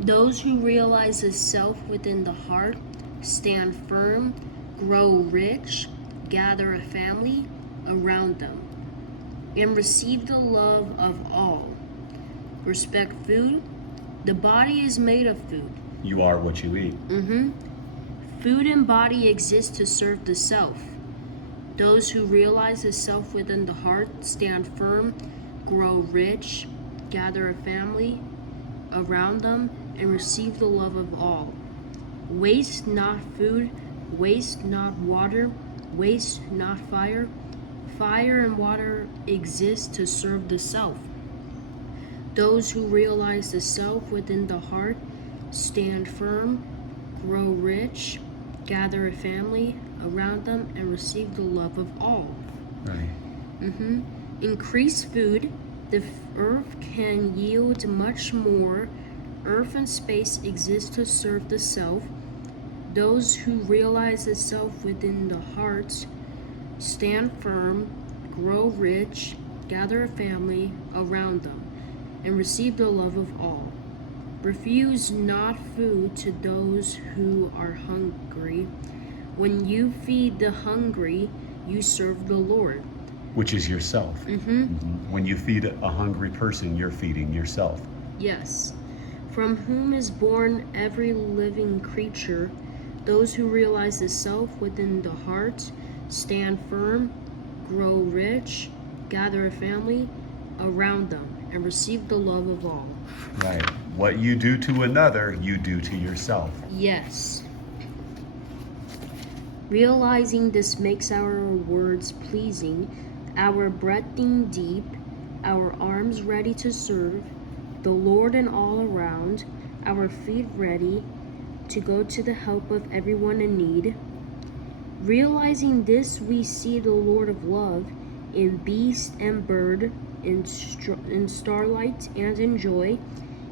Those who realize the self within the heart stand firm, grow rich, gather a family around them, and receive the love of all. Respect food. The body is made of food. You are what you eat. Food and body exist to serve the self. Those who realize the self within the heart stand firm, grow rich, gather a family around them, and receive the love of all. Waste not food, waste not water, waste not fire. Fire and water exist to serve the self. Those who realize the self within the heart stand firm, grow rich, gather a family around them, and receive the love of all. Right. Increase food. The earth can yield much more. Earth and space exist to serve the self. Those who realize the self within the heart stand firm, grow rich, gather a family around them, and receive the love of all. Refuse not food to those who are hungry. When you feed the hungry, you serve the Lord. Which is yourself. When you feed a hungry person, you're feeding yourself. Yes. From whom is born every living creature. Those who realize the self within the heart stand firm, grow rich, gather a family around them, and receive the love of all. Right. What you do to another, you do to yourself. Yes. Realizing this makes our words pleasing, our breathing deep, our arms ready to serve the Lord and all around, our feet ready to go to the help of everyone in need. Realizing this, we see the Lord of love in beast and bird, in starlight and in joy,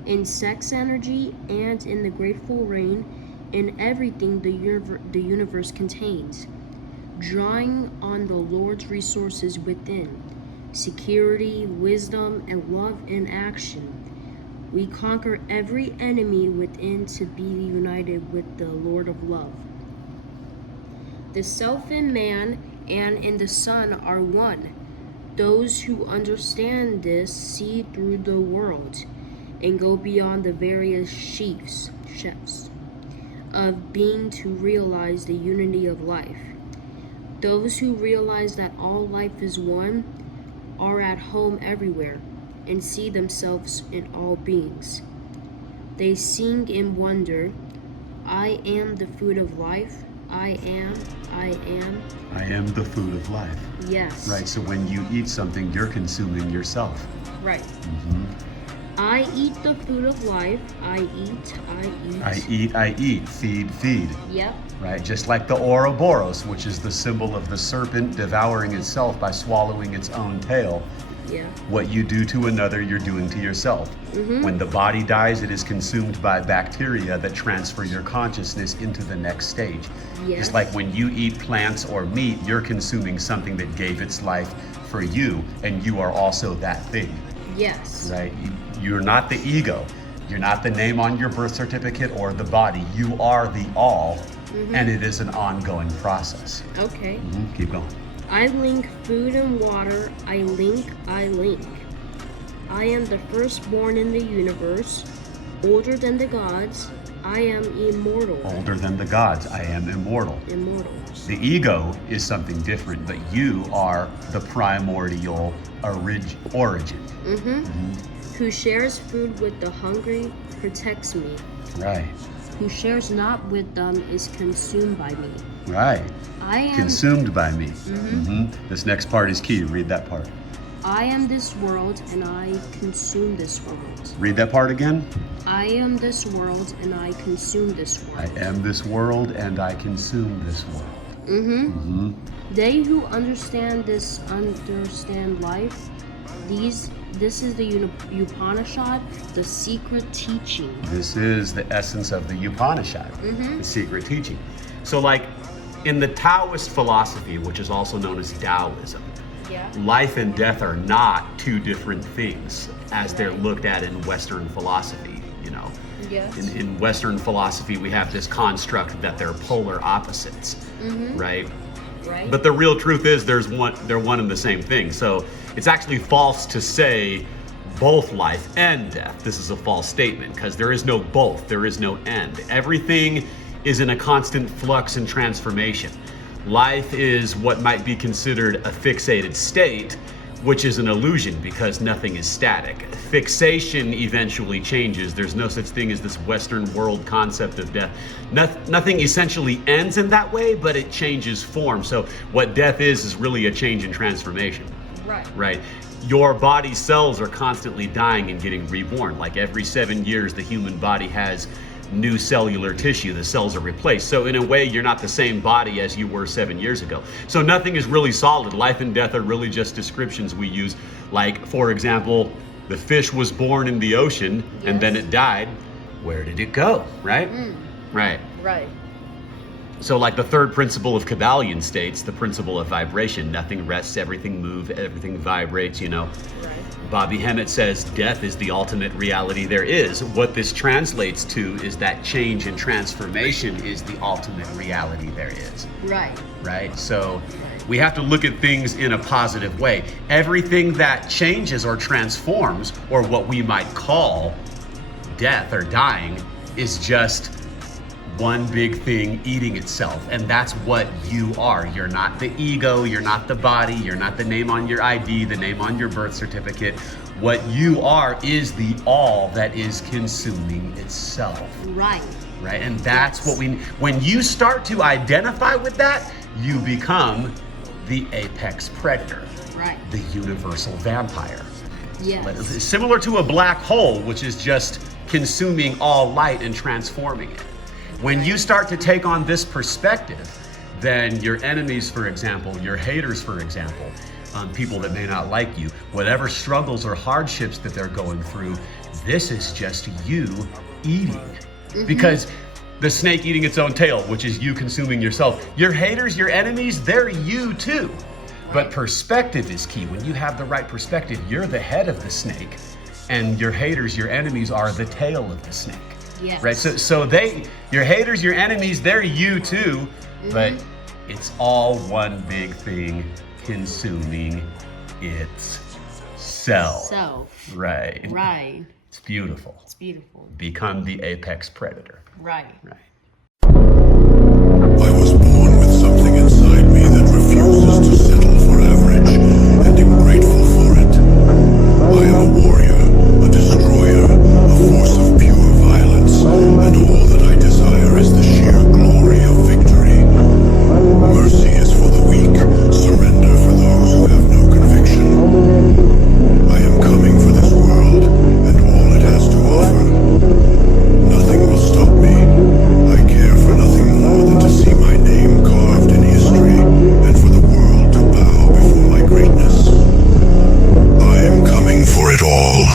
in sex energy and in the grateful rain, in everything the universe contains. Drawing on the Lord's resources within, security, wisdom, and love in action, we conquer every enemy within to be united with the Lord of love. The self in man and in the Son are one. Those who understand this see through the world and go beyond the various shifts of being to realize the unity of life. Those who realize that all life is one are at home everywhere and see themselves in all beings. They sing in wonder, I am the food of life. I am. I am the food of life. Yes. Right, so when you eat something, you're consuming yourself. Right. I eat the food of life. I eat. Feed. Yep. Right, just like the Ouroboros, which is the symbol of the serpent devouring itself by swallowing its own tail. Yeah. What you do to another, you're doing to yourself. When the body dies, it is consumed by bacteria that transfer your consciousness into the next stage. Yes. It's like when you eat plants or meat, you're consuming something that gave its life for you, and you are also that thing. Yes. Right? You're not the ego. You're not the name on your birth certificate or the body. You are the all, and it is an ongoing process. Okay. Keep going. I link food and water. I link. I am the firstborn in the universe, older than the gods. I am immortal. Older than the gods. I am immortal. Immortal. The ego is something different, but you are the primordial origin. Who shares food with the hungry protects me. Right. Who shares not with them is consumed by me. Right. I am Consumed by me. This next part is key. Read that part. I am this world and I consume this world. Read that part again. I am this world and I consume this world. I am this world and I consume this world. They who understand this understand life. This is the Upanishad, the secret teaching. This is the essence of the Upanishad, the secret teaching. So like in the Taoist philosophy, which is also known as Taoism, life and death are not two different things as they're looked at in Western philosophy. you know. Yes. In Western philosophy, we have this construct that they're polar opposites, right? Right. But the real truth is they're one and the same thing. So it's actually false to say both life and death. This is a false statement because there is no both, there is no end. Everything is in a constant flux and transformation. Life is what might be considered a fixated state, which is an illusion because nothing is static. Fixation eventually changes. There's no such thing as this Western world concept of death. Nothing essentially ends in that way, but it changes form. So what death is really a change in transformation. Right. Your body cells are constantly dying and getting reborn. Like every 7 years, the human body has new cellular tissue. The cells are replaced. So in a way, you're not the same body as you were 7 years ago. So nothing is really solid. Life and death are really just descriptions we use. Like, for example, the fish was born in the ocean and then it died. Where did it go? Right? Right. So like the third principle of ᵁᵃʰessં states, the principle of vibration. Nothing rests, everything moves, everything vibrates, you know. Bobby Hemmett says death is the ultimate reality there is. What this translates to is that change and transformation is the ultimate reality there is. Right? So we have to look at things in a positive way. Everything that changes or transforms, or what we might call death or dying, is just one big thing eating itself, and that's what you are. You're not the ego, you're not the body, you're not the name on your ID, the name on your birth certificate. What you are is the all that is consuming itself. Right? And that's what when you start to identify with that, you become the apex predator. The universal vampire. Similar to a black hole, which is just consuming all light and transforming it. When you start to take on this perspective, then your enemies, for example, your haters, for example, people that may not like you, whatever struggles or hardships that they're going through, this is just you eating. Because the snake eating its own tail, which is you consuming yourself. Your haters, your enemies, they're you too. But perspective is key. When you have the right perspective, you're the head of the snake, and your haters, your enemies, are the tail of the snake. Right? So your haters, your enemies, they're you too, but it's all one big thing consuming itself. Right. It's beautiful. Become the apex predator. Right.